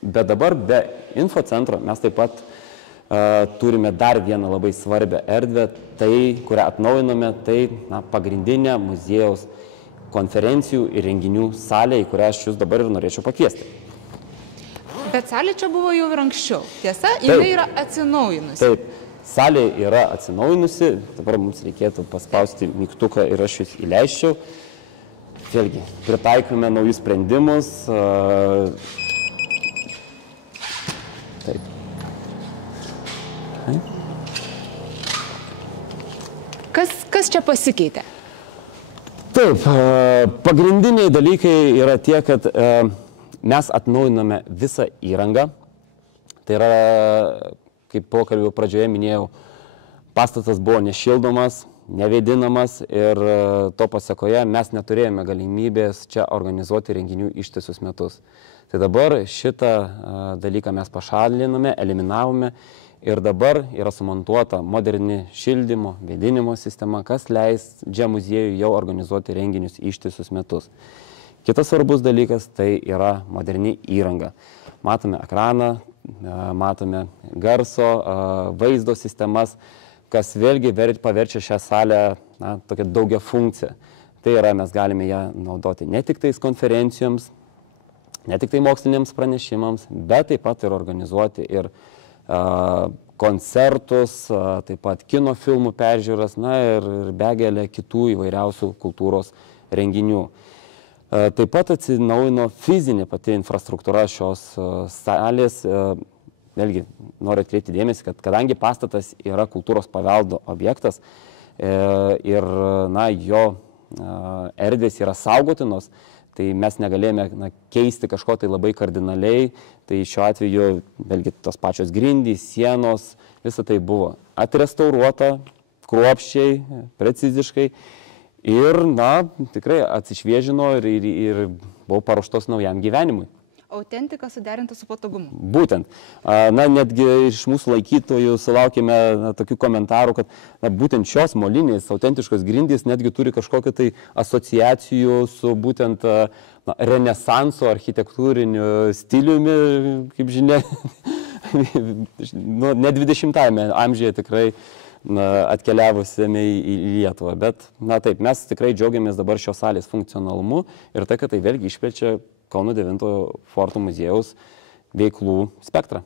Bet dabar be infocentro mes taip pat turime dar vieną labai svarbią erdvę, tai, kurią atnaujinome, tai pagrindinė muziejaus konferencijų ir renginių salė, į kurią aš jūs dabar ir norėčiau pakviesti. Bet salė čia buvo jau ir anksčiau, tiesa? Jinai yra atsinaujinusi. Taip, salė yra atsinaujinusi, dabar mums reikėtų paspausti mygtuką ir aš jūs įleiščiau. Vėlgi, pritaikome naujus sprendimus. Taip. Kas čia pasikeitė? Taip, pagrindiniai dalykai yra tie, kad mes atnaujiname visą įrangą. Tai yra, kaip pokalbio pradžioje minėjau, pastatas buvo nešildomas, nevėdinamas ir to pasekoje mes neturėjome galimybės čia organizuoti renginių ištisus metus. Tai dabar šitą dalyką mes pašalinome, eliminavome ir dabar yra sumontuota moderni šildymo, vėdinimo sistema, kas leis čia muziejui jau organizuoti renginius ištisus metus. Kitas svarbus dalykas tai yra moderni įranga. Matome ekraną, matome garso, vaizdo sistemas, kas vėlgi paverčia šią salę tokią daugia funkciją. Tai yra, mes galime ją naudoti ne tik tais konferencijoms, ne tik tai moksliniams pranešimams, bet taip pat ir organizuoti ir koncertus, taip pat kino filmų peržiūras, ir begalę kitų įvairiausių kultūros renginių. Taip pat atsinaujino fizinė pati infrastruktūra šios salės. Vėlgi, noriu atkreipti dėmesį, kad kadangi pastatas yra kultūros paveldo objektas ir jo erdvės yra saugotinos, tai mes negalėjome keisti kažko tai labai kardinaliai. Tai šiuo atveju, vėlgi, tos pačios grindys, sienos, visa tai buvo atrestauruota, kruopščiai, preciziškai. Ir, tikrai atsišviežino ir buvo paruoštos naujam gyvenimui. Autentika suderinta su patogumu. Būtent. Netgi iš mūsų laikytojų sulaukėme tokių komentarų, kad būtent šios molinės autentiškos grindys netgi turi kažkokią tai asociacijų su būtent renesanso architektūriniu stiliumi, kaip žinia, ne 20-ame amžiuje tikrai atkeliavusime į Lietuvą. Bet, taip, mes tikrai džiaugiamės dabar šios salės funkcionalumu ir tai, kad tai vėlgi išplečia Kauno 9 forto muziejaus veiklų spektrą.